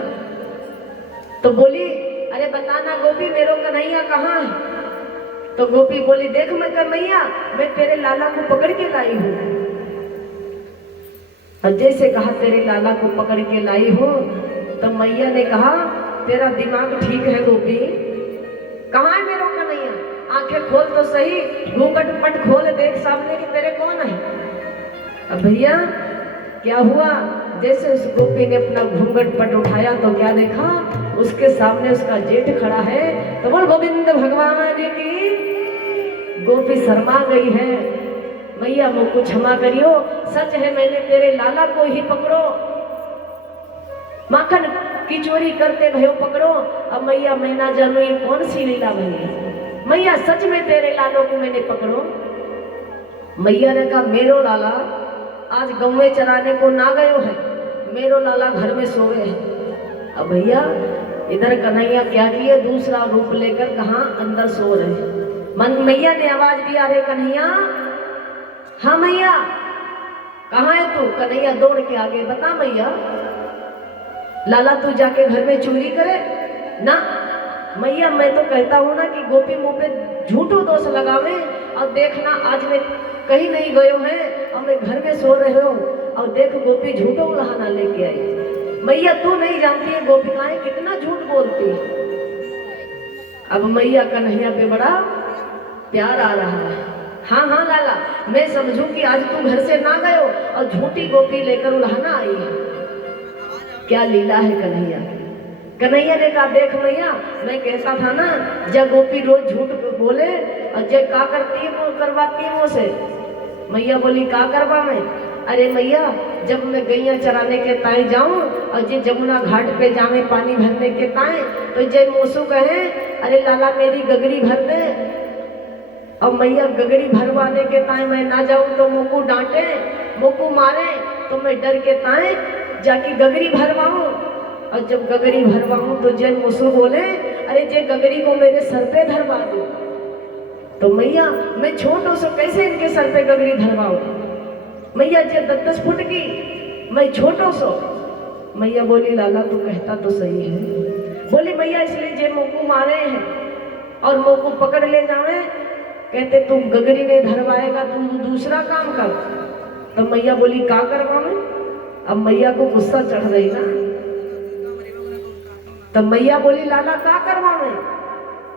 तो बोली अरे बताना गोपी मेरो कन्हैया कहाँ है? तो गोपी बोली देख मैं कन्हैया मैं तेरे लाला को पकड़ के लाई हूँ। और जैसे कहा तेरे लाला को पकड़ के लाई हो, तो मैया ने कहा तेरा दिमाग ठीक है गोपी, कहाँ है मेरो कन्हैया? आंखें खोल तो सही, घूंघट पट खोल देख सामने कि तेरे कौन है। अब भैया क्या हुआ, जैसे उस गोपी ने अपना घूंघट पट उठाया तो क्या देखा, उसके सामने उसका जेठ खड़ा है। तो बोल गोविंद भगवान की। गोपी शर्मा गई है, मैया मुझको क्षमा करियो, सच है मैंने तेरे लाला को ही पकड़ो, माखन की चोरी करते भयो पकड़ो। अब मैया मैं ना जानू ये कौन सी लीला भैया, मैया सच में तेरे लालों को मैंने पकड़ो। मैया ने कहा मेरो लाला आज गाँव में चराने को ना गयो है, मेरो लाला घर में सोए है। अब भैया इधर कन्हैया क्या किए, दूसरा रूप लेकर कहाँ अंदर सो रहे। मन मैया ने आवाज दिया, रे कन्हैया। हाँ मैया, कहाँ है तू? कन्हैया दौड़ के आगे, बता मैया लाला तू जाके घर में चोरी करे ना। मैया मैं तो कहता हूँ ना कि गोपी मुँह पे झूठो दोष लगावे, और देखना आज मैं कहीं नहीं गयो है और मैं घर में सो रहे हो, और देख गोपी झूठो उलाहना लेके आई। मैया तू नहीं जानती है गोपिकाएं कितना झूठ बोलती है। अब मैया कन्हैया पे बड़ा प्यार आ रहा है। हाँ हाँ लाला, मैं समझू कि आज तू घर से ना गयो और झूठी गोपी लेकर उलाहना आई है। क्या लीला है कन्हैया की। कन्हैया ने कहा देख मैया, मैं कहता था ना जब गोपी रोज झूठ बोले और जब का करती है वो करवाती है मुझसे। मैया बोली का करवा मैं? अरे मैया जब मैं गैया चराने के ताए जाऊं और जे जमुना घाट पे जावे पानी भरने के ताए, तो जय मोसू कहे अरे लाला मेरी गगरी भर दे, और मैया गगरी भरवाने के ताए मैं ना जाऊं तो मुझको डांटे मुझको मारे, तो मैं डर के ताए जाके गगरी भरवाऊं, और जब गगरी भरवाऊं तो जय मोसू बोले अरे जे गगरी को मेरे सर पे धरवा दो। तो मैया मैं छोटो सो कैसे इनके सर पे गगरी धरवाऊं? मैया जे 10 फुट की मैं छोटो सो। मैया बोली लाला तू कहता तो सही है। बोली मैया इसलिए जे मोको मारे हैं और मोको पकड़ ले जावे, कहते तुम गगरी नहीं धरवाएगा तुम दूसरा काम कर। तो मैया बोली का करवा मैं? अब मैया को गुस्सा चढ़ रही ना, तब मैया बोली लाला का करवा मैं?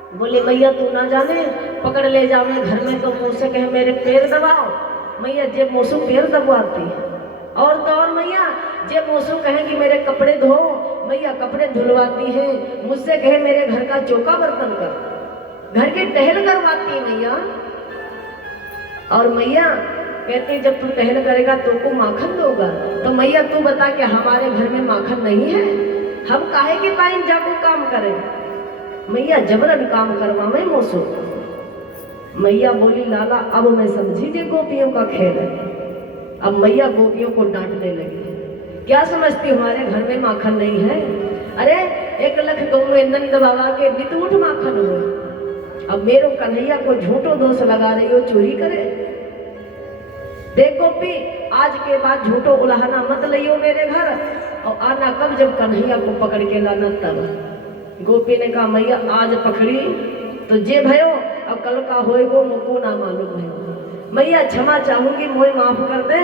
बोले मैया तू ना जाने पकड़ ले जावे घर में तो मुँह से कहे मेरे पैर दबाओ। मैया जे मोसू पैर दबाती है, और तो और मैया जे मोसू कहे कि मेरे कपड़े धो, मैया कपड़े धुलवाती है। मुझसे कहे मेरे घर का चौका बर्तन कर, घर की टहल करवाती है मैया। और मैया कहते जब तू टहल करेगा तो को माखन दोगा। तो मैया तू बता कि हमारे घर में माखन नहीं है, हम काहे के टाइम जाको काम करें? मैया जबरन काम करवा मैं मोसू। मैया बोली लाला अब मैं समझी जे गोपियों का खेल है। अब मैया गोपियों को डांटने लगी, क्या समझती हमारे घर में माखन नहीं है? अरे 1 लाख गौ में नंद बाबा के बितूठ माखन हो, अब मेरो कन्हैया को झूठो दोष लगा रही हो चोरी करे। देख गोपी आज के बाद झूठो उलाहना मत लियो मेरे घर, और आना कब जब कन्हैया को पकड़ के लाना तब। गोपी ने कहा मैया आज पकड़ी तो जे भयो, अब कल का होएगो मुझको ना मालूम है। मैया क्षमा चाहूंगी मोहे माफ कर दे,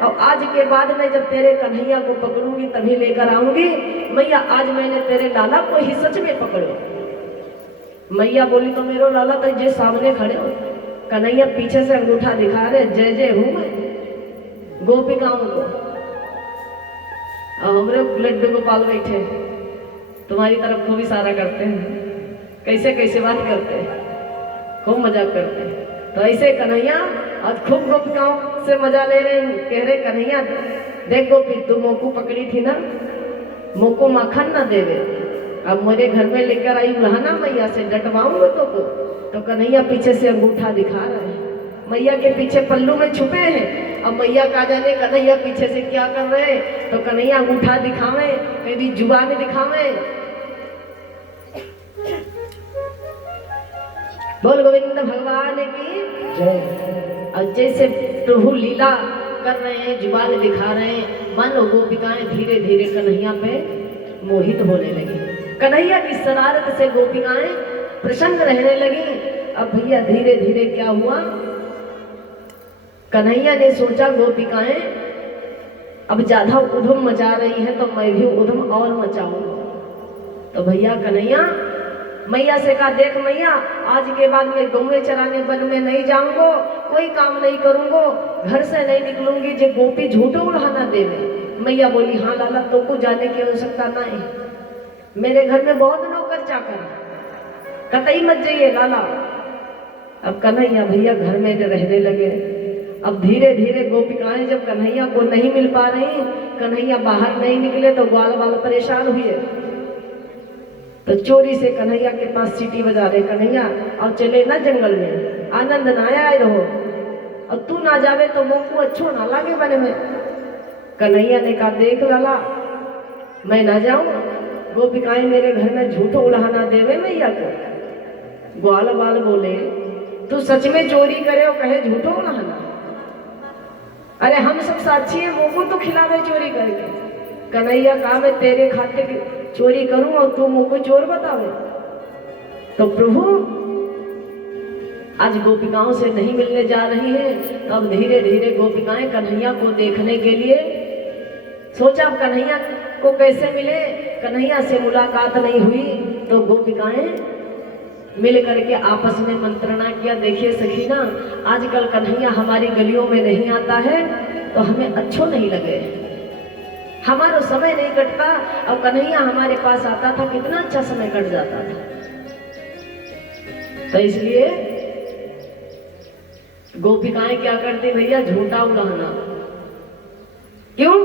और आज के बाद मैं जब तेरे कन्हैया को पकड़ूंगी तभी लेकर आऊंगी। मैया आज मैंने तेरे लाला को ही सच में पकड़ो। मैया बोली तो मेरो लाला तो जे सामने खड़े हो। कन्हैया पीछे से अंगूठा दिखा रहे जय जय हूं मैं गोपिकाओं को, और हमरे लड्डू गोपाल बैठे तुम्हारी तरफ खूब इशारा करते हैं, कैसे कैसे बात करते हैं, खूब मजाक करते हैं। तो ऐसे कन्हैया आज खूब गोपिकाओं से मजा ले रहे हैं, कह रहे कन्हैया देख गोपी तू मोको पकड़ी थी ना, मोको माखन ना देवे, अब मेरे घर में लेकर आई उलाहना मैया से डटवाऊंगा तो को। तो कन्हैया पीछे से अंगूठा दिखा रहे हैं, मैया के पीछे पल्लू में छुपे हैं। अब मैया का जाने कन्हैया पीछे से क्या कर रहे हैं, तो कन्हैया अंगूठा दिखावे कभी जुबान दिखावे। बोल गोविंद भगवान की जय। और जैसे प्रभु लीला कर रहे हैं, जुबान दिखा रहे हैं, मन और गोपिकाएं धीरे धीरे कन्हैया पे मोहित होने लगी। कन्हैया की शरारत से गोपिकाएं प्रसन्न रहने लगी। अब भैया धीरे धीरे क्या हुआ, कन्हैया ने सोचा गोपिकाएं अब ज्यादा उधम मचा रही है तो मैं भी उधम और मचाऊंगा। तो भैया कन्हैया मैया से कहा, देख मैया, आज के बाद मैं गौवे चराने वन में नहीं जाऊंगा, कोई काम नहीं करूंगा, घर से नहीं निकलूंगी, जे गोपी झूठो उड़ाना देवे। मैया बोली, हाँ लाला, तो को जाने की आवश्यकता नहीं, मेरे घर में बहुत नौकर चाकर है, कतई मत जाइए लाला। अब कन्हैया भैया घर में रहने लगे। अब धीरे धीरे गोपिकाएं जब कन्हैया को नहीं मिल पा रही, कन्हैया बाहर नहीं निकले, तो ग्वाल वाल परेशान हुए। तो चोरी से कन्हैया के पास सीटी बजा रहे, कन्हैया और चले ना जंगल में, आनंद ना आए रहो, और तू ना जावे तो मोको अच्छो ना लागे बने में। कन्हैया ने कहा, देख लाला, मैं ना जाऊं, गोपिकाएं मेरे घर में झूठो उड़ाना देवे मैया को। ग्वाल वाल बोले, तू सच में चोरी करे और कहे झूठो उड़ाना? अरे हम सब साक्षी है, मोको तो खिलावे चोरी करके। कन्हैया कहा, मैं तेरे खाते की चोरी करूं और तू मुझको चोर बतावे? तो प्रभु आज गोपिकाओं से नहीं मिलने जा रही है। तो अब धीरे धीरे गोपिकाएं कन्हैया को देखने के लिए सोचा, अब कन्हैया को कैसे मिले। कन्हैया से मुलाकात नहीं हुई तो गोपिकाएं मिल करके आपस में मंत्रणा किया, देखिए सखी ना, आजकल कन्हैया हमारी गलियों में नहीं आता है तो हमें अच्छो नहीं लगे, हमारा समय नहीं कटता। और कन्हैया हमारे पास आता था, कितना अच्छा समय कट जाता था। तो इसलिए गोपिकाएं क्या करती भैया, झूठा उड़ाना। क्यों?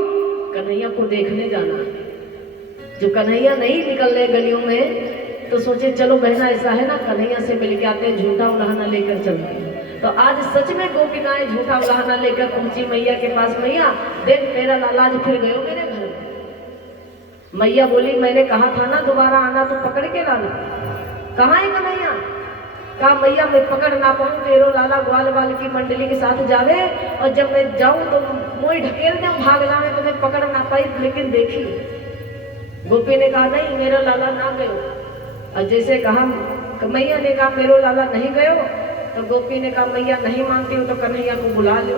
कन्हैया को देखने जाना। जो कन्हैया नहीं निकल रहे गलियों में, तो सोचे चलो बहना ऐसा है ना, कन्हैया से मिल के आते हैं, झूठा उड़ाना लेकर चलते हैं। तो आज सच में गोपिकाएं झूठा उड़ाना लेकर पहुंची मैया के पास। मैया देख, तेरा लाला आज फिर गयो मेरे घर में। मैया बोली, मैंने कहा था ना दोबारा आना तो पकड़ के लाना। कहाँ है कन्हैया? कहा, मैया मैं पकड़ ना पाऊं, तेरो लाला ग्वाल वाल की मंडली के साथ जावे, और जब मैं जाऊं तो मोई ढकेल दे, भाग जावे, तो मैं पकड़ ना पाई। लेकिन देखी, गोपी ने कहा, नहीं मेरा लाला ना गयो। और जैसे कहा, मैया ने कहा मेरो लाला नहीं गयो, तो गोपी ने कहा, मैया नहीं मानती हूँ तो कन्हैया को बुला लो,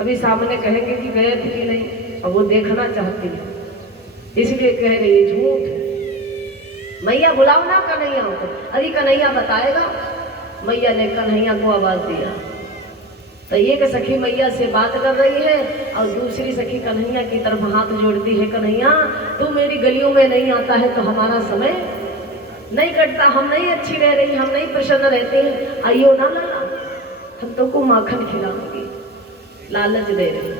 अभी सामने कहेंगे कि गए थे कि नहीं, और वो देखना चाहती है, इसलिए कह रही है झूठ। मैया बुलाओ ना कन्हैया को, अभी कन्हैया बताएगा। मैया ने कन्हैया को आवाज दिया। तो एक सखी मैया से बात कर रही है और दूसरी सखी कन्हैया की तरफ हाथ जोड़ती है, कन्हैया तू मेरी गलियों में नहीं आता है तो हमारा समय नहीं कटता, हम नहीं अच्छी रह रही, हम नहीं प्रसन्न रहते हैं। आइयो ना लाला, हम तो को माखन खिलाएंगे, लालच दे रही,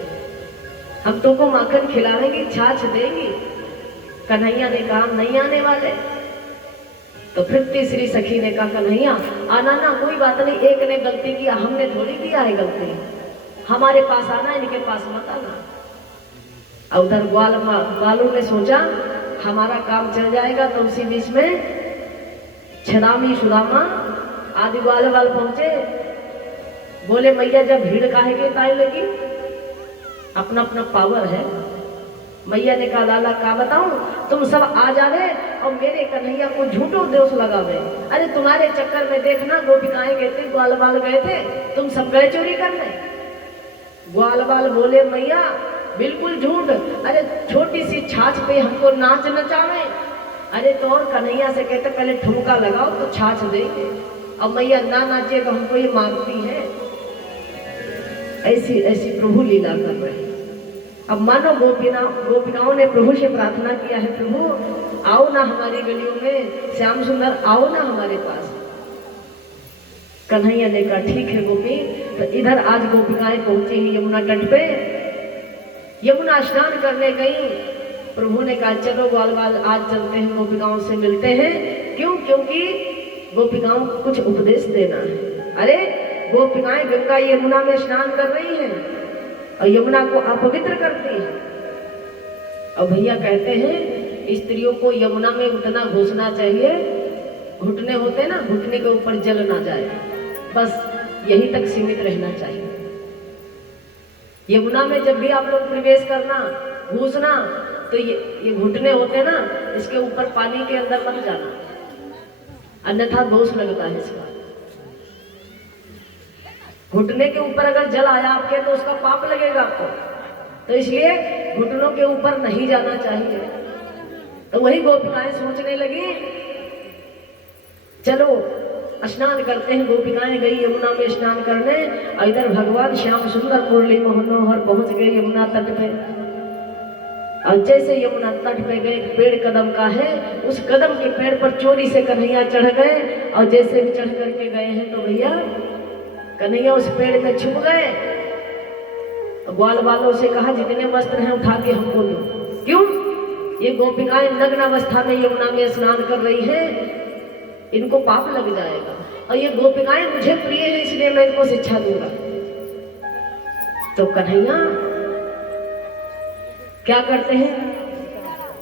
हम तो को माखन खिलाएंगे, छाछ देंगी। कन्हैया ने कहा नहीं आने वाले। तो फिर तीसरी सखी ने कहा, कन्हैया आना ना, कोई बात नहीं, एक ने गलती किया, हमने थोड़ी किया है गलती, हमारे पास आना, इनके पास मत आना। और उधर ग्वालों ने सोचा हमारा काम चल जाएगा। तो उसी बीच में छदामी सुदामा आदि ग्वाल वाल पहुंचे। बोले मैया जब भीड़ काहे के ताई लगी, अपना अपना पावर है। मैया ने कहा, लाला का बताऊं, तुम सब आ जावे और मेरे कन्हैया को झूठो दोष लगावे। अरे तुम्हारे चक्कर में देखना गोपिकाएं गए थे, ग्वाल बाल गए थे, तुम सब गए चोरी करने। ग्वाल बाल बोले मैया बिल्कुल झूठ, अरे छोटी सी छाछ पे हमको नाच नचावे। अरे तो और कन्हैया से कहते पहले ठुमका लगाओ तो छाछ देंगे, अब मैया ना नाचे तो हमको ये मांगती है। ऐसी ऐसी प्रभु लीला कर रहे हैं। अब मानो गोपिकाओं ने प्रभु से प्रार्थना किया है, प्रभु आओ ना हमारी गलियों में, श्याम सुंदर आओ ना हमारे पास। कन्हैया ने कहा ठीक है गोपी। तो इधर आज गोपिकाएं पहुंची ही यमुना तट पे, यमुना स्नान करने गई। प्रभु ने कहा चलो ग्वाल बाल आज चलते हैं, गोपिकाओं से मिलते हैं। क्यों? क्योंकि गोपिकाओं को कुछ उपदेश देना है। अरे गोपिकाएं गंगा यमुना में स्नान कर रही हैं और यमुना को अपवित्र करती है। और भैया कहते हैं स्त्रियों को यमुना में उतना घुसना चाहिए, घुटने होते ना, घुटने के ऊपर जल ना जाए, बस यही तक सीमित रहना चाहिए। यमुना में जब भी आप लोग प्रवेश करना, घुसना, तो ये घुटने होते ना, इसके ऊपर पानी के अंदर मत जाना, अन्यथा दोष लगता है इसका। घुटने के ऊपर अगर जल आया आपके तो उसका पाप लगेगा आपको, तो इसलिए घुटनों के ऊपर नहीं जाना चाहिए। तो वही गोपिकाएं सोचने लगी चलो स्नान करते हैं। गोपिकाएं गई यमुना में स्नान करने, और इधर भगवान श्याम सुंदर मुरली मनोहर पहुंच गए यमुना तट पे। और जैसे यमुना तट पे गए, पेड़ कदम का है, उस कदम के पेड़ पर चोरी से कन्हैया चढ़ गए। और जैसे भी चढ़ करके गए हैं तो भैया कन्हैया उस पेड़ में छुप गए। ग्वाल वालों से कहा जितने वस्त्र हैं उठा के हमको दो। क्यों? ये गोपिकाएं नग्न अवस्था में यमुना में स्नान कर रही हैं, इनको पाप लग जाएगा। और ये गोपिकाएं मुझे प्रिय है, इसलिए मैं इनको शिक्षा दूंगा। तो कन्हैया क्या करते हैं?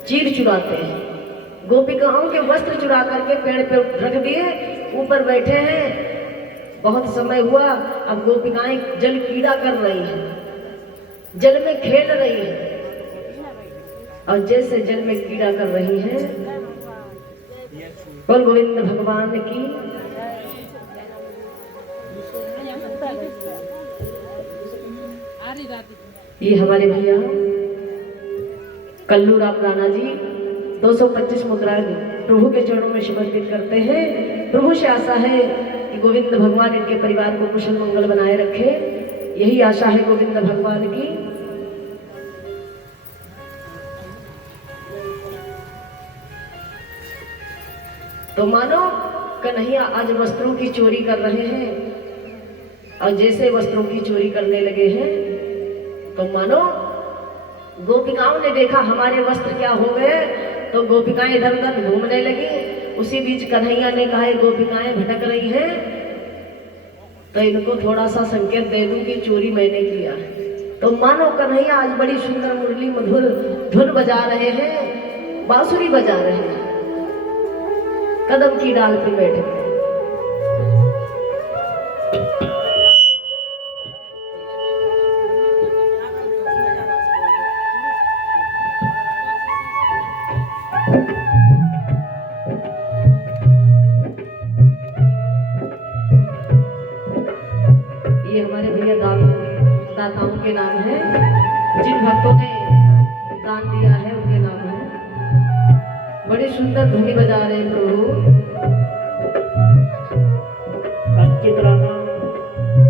चीर चुराते हैं। गोपिकाओं के वस्त्र चुरा करके पेड़ पे रख दिए, ऊपर बैठे हैं। बहुत समय हुआ, अब गोपिकाएं जल कीड़ा कर रही हैं, जल में खेल रही हैं। और जैसे जल में कीड़ा कर रही हैं, बोल गोविंद भगवान की। ये हमारे भैया कल्लू राम राणा जी 225 मुद्राएं प्रभु के चरणों में समर्पित करते हैं। प्रभु से आशा है कि गोविंद भगवान इनके परिवार को कुशल मंगल बनाए रखे, यही आशा है गोविंद भगवान की। तो मानो कन्हैया आज वस्त्रों की चोरी कर रहे हैं, और जैसे वस्त्रों की चोरी करने लगे हैं तो मानो गोपिकाओं ने देखा हमारे वस्त्र क्या हो गए, तो गोपिकाएं इधर उधर घूमने लगी। उसी बीच कन्हैया ने कहा गोपिकाएं भटक रही हैं, तो इनको थोड़ा सा संकेत दे दूं कि चोरी मैंने किया है। तो मानो कन्हैया आज बड़ी सुंदर मुरली मधुर धुन बजा रहे हैं, बांसुरी बजा रहे हैं, कदम की डाल पे बैठ गए। ये हमारे भैया दाताओं के नाम है, जिन भक्तों ने दान दिया है उनके नाम है। बड़ी सुंदर धुनी बजा रहे हैं प्रभु। अंकित राणा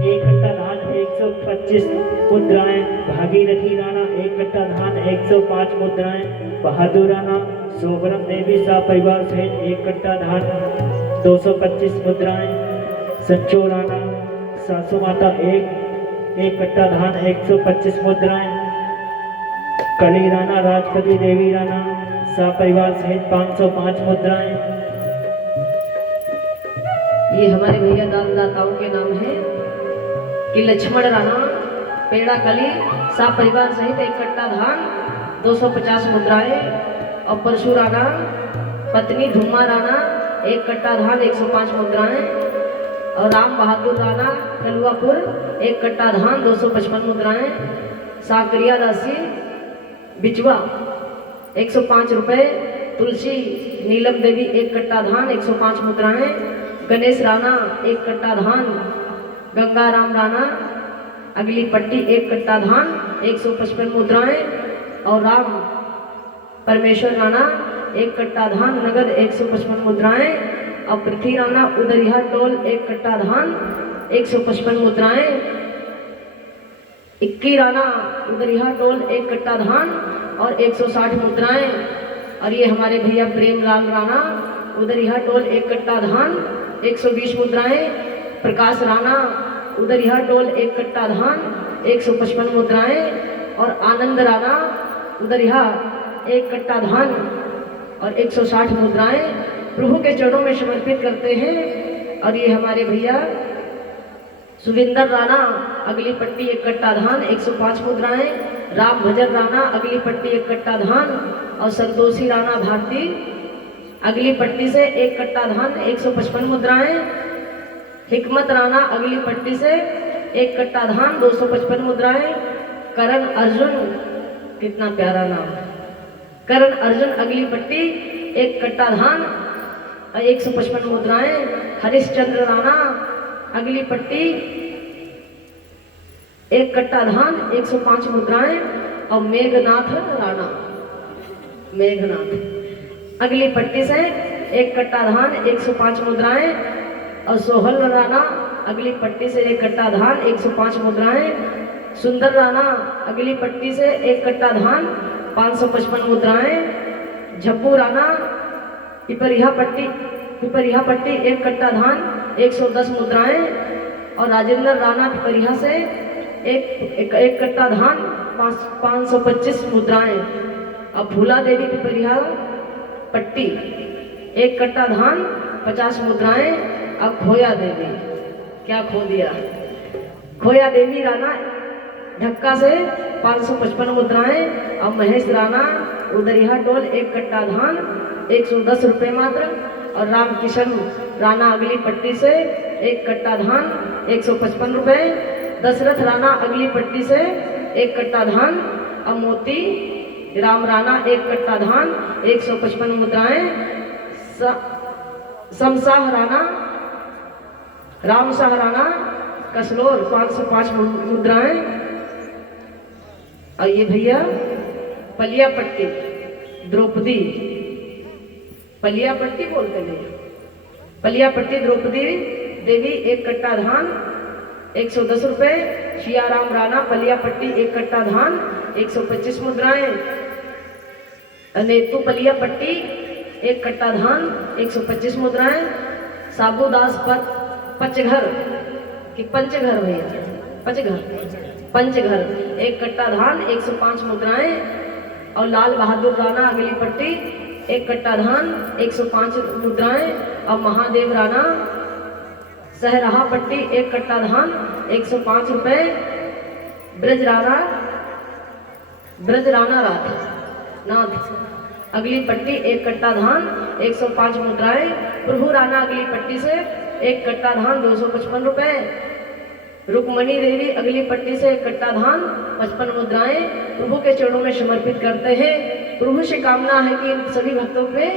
1 कट्टा धान 125 मुद्राएं, भागीरथी राणा 1 कट्टा धान 105 मुद्राएं, बहादुर राणा सोबरम देवी शाह परिवार सहित 1 कट्टा धान 225 मुद्राएं, संचो राणा सासू माता 1 कट्टा धान 125 मुद्राएं, कली राणा राजपति देवी राणा शाह परिवार सहित 505 मुद्राएं। ये हमारे भैया दानदाताओं के नाम है कि लक्ष्मण राणा पेड़ा कली शाह परिवार सहित 1 कट्टा धान 250 मुद्राएं, और परशु राणा पत्नी धुम्मा राणा 1 कट्टा धान 105 मुद्राएं, और राम बहादुर राणा कलुआपुर 1 कट्टा धान 255 मुद्राएं, साकरिया दासी बिचवा 105 रुपए, तुलसी नीलम देवी 1 कट्टा धान 105 मुद्राएं, गणेश राणा 1 कट्टा धान, गंगाराम राणा अगली पट्टी 1 कट्टा धान 155 मुद्राएं, और राम परमेश्वर राणा 1 कट्टा धान नगद 155 मुद्राएं, और पृथ्वी राणा उदरिया टोल 1 कट्टा धान 155 मुद्राएं, इक्की राणा उदरिया टोल 1 कट्टा धान और 160 मुद्राएं। और ये हमारे भैया प्रेमलाल राणा उदरिया टोल 1 कट्टा धान 120 मुद्राएं, प्रकाश राणा उदरिया टोल 1 कट्टा धान 155 मुद्राएं, और आनंद राणा उदरिया 1 कट्टा धान और 160 मुद्राएं प्रभु के चरणों में समर्पित करते हैं। और ये हमारे भैया सुविंदर राणा अगली पट्टी 1 कट्टा धान 105 मुद्राएं, राम भजन राणा अगली पट्टी 1 कट्टा धान, और संतोषी राणा भारती अगली पट्टी से 1 कट्टा धान 155 मुद्राएं, हिकमत राणा अगली पट्टी से 1 कट्टा धान 255 मुद्राएं, करण अर्जुन, कितना प्यारा नाम है, करण अर्जुन अगली पट्टी 1 कट्टा धान 155 मुद्राएं, हरिश्चंद्र राणा अगली पट्टी 1 कट्टा धान 105 मुद्राएं, और मेघनाथ राणा मेघनाथ अगली पट्टी से एक कट्टा धान 105 मुद्राएं। और सोहल राणा अगली पट्टी से एक कट्टा धान 105 मुद्राएं। सुंदर राणा अगली पट्टी से एक कट्टा धान 555 मुद्राएं। झप्पू राणा पिपरिया पट्टी एक कट्टा धान 110 मुद्राएं। और राजेंद्र राणा पिपरिया से एक कट्टा धान 525 मुद्राएं। अब फूला देवी पिपरिया पट्टी एक कट्टा धान 50 मुद्राएं। अब खोया देवी, क्या खो दिया, खोया देवी राणा ढक्का से 555 मुद्राएं। अब महेश राणा उदरिया टोल एक कट्टा धान 110 रुपये मात्र। और रामकिशन राणा अगली पट्टी से एक कट्टा धान 155 रुपये। दशरथ राणा अगली पट्टी से एक कट्टा धान। अब मोती राम राणा एक कट्टा धान 155 मुद्राएं। शमशाह राणा रामशाह राणा कसलोर 505 मुद्राएं। और ये भैया पलिया पट्टी द्रौपदी, पलिया पट्टी बोलते हैं, पलिया पट्टी द्रौपदी देवी एक कट्टा धान 110 रुपये। शियाराम राणा पलिया पट्टी एक कट्टा धान 125 मुद्राएं। नेतू पलिया पट्टी एक कट्टा धान 125 मुद्राएं। साबुदास पचघर कि पंचघर भैया पंचघर एक कट्टा धान 105 मुद्राएं। और लाल बहादुर राणा अगली पट्टी एक कट्टा धान 105 मुद्राएं। और महादेव राणा सहरहा पट्टी एक कट्टा धान 105 रुपये। ब्रज राणा नाथ अगली पट्टी एक कट्टा धान 105 मुद्राएं। प्रभु राणा अगली पट्टी से एक कट्टा धान 255 रुपये। रुक्मणी देवी अगली पट्टी से एक कट्टा धान 55 मुद्राएं प्रभु के चरणों में समर्पित करते हैं। प्रभु से कामना है कि इन सभी भक्तों पे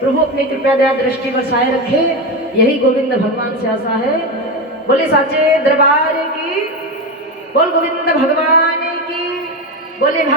प्रभु अपनी कृपया दया दृष्टि बरसाए रखे, यही गोविंद भगवान से आशा है। बोले साचे दरबार की